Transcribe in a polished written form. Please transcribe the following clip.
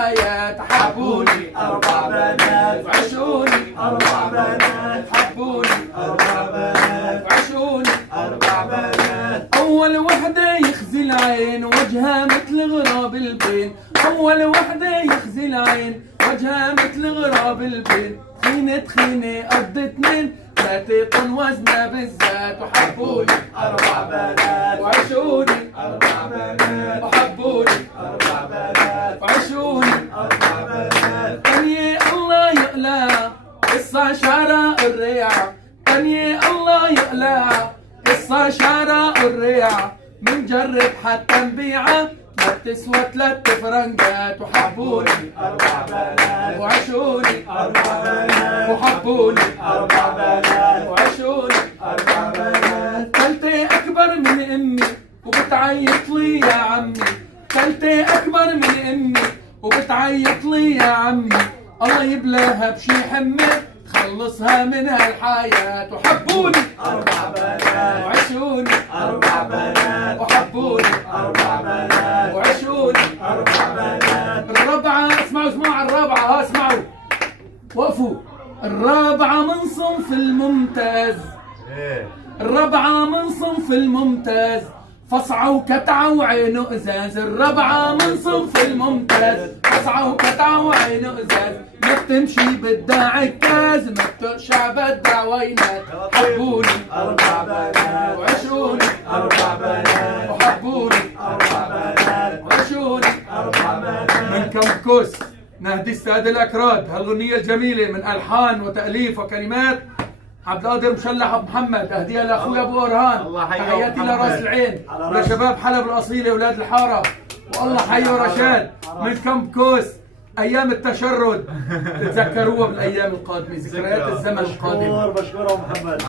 حبوني 4 بنات، وعشوني 4 بنات، حبوني 4 بنات، وعشوني 4 بنات. أول وحدة يخزي العين وجهها مثل غراب البين، أول وحدة يخزي العين وجهها مثل غراب البين، تخينة قد 2 3 طن وزنها بالذات. وحبوني 4 بنات، وعشوني 4 بنات، وحبوني 4 بنات، وعشوني 4 بنات. تانية الله يقلع قصة شارع الريعة، تانية الله يقلع قصة شارع الريعة، منجرب حتى نبيعها ما بتسوى 3 فرنجات. وحبوني 4 بنات، وعشوني 4 بنات، وحبوني 4 بنات، وعشوني 4 بنات. تالتة أكبر من أمي وبتعيط لي يا عمي، تالتة أكبر من أمي وبتعيط لي يا عمي، الله يبلاها بشي حمة تخلصها من هالحياة. وحبوني 4 بنات، وعشوني 4 بنات، وحبوني 4 بنات، وعشوني 4 بنات. الرابعة. اسمعوا على الرابعة، ها اسمعوا وقفوا. الرابعة من صنف الممتاز، الرابعة من صنف الممتاز، فصعة وكتعة وعينه ازاز. الرابعة من صنف الممتاز، فصعة وكتعة وعينه ازاز، ما بتمشي بدها عكاز، ما بتقشع بدها وينات. حبوني 4 بنات، وعشوني 4 بنات، وحبوني 4 بنات، وعشوني 4 بنات. من كمكس نهدي السادة الأكراد. هالغنية الجميلة من ألحان وتأليف وكلمات عبد القادر مشلح أبو محمد، أهديها لأخوي أبو أرهان، الله حي تحياتي أبو لراس محمد. العين على راسي. ولشباب حلب الأصيلة أولاد الحارة، والله حي ورشاد من كمكس. أيام التشرد تتذكروها بالأيام القادمة، ذكريات الزمن القادم. بشكور أبو محمد.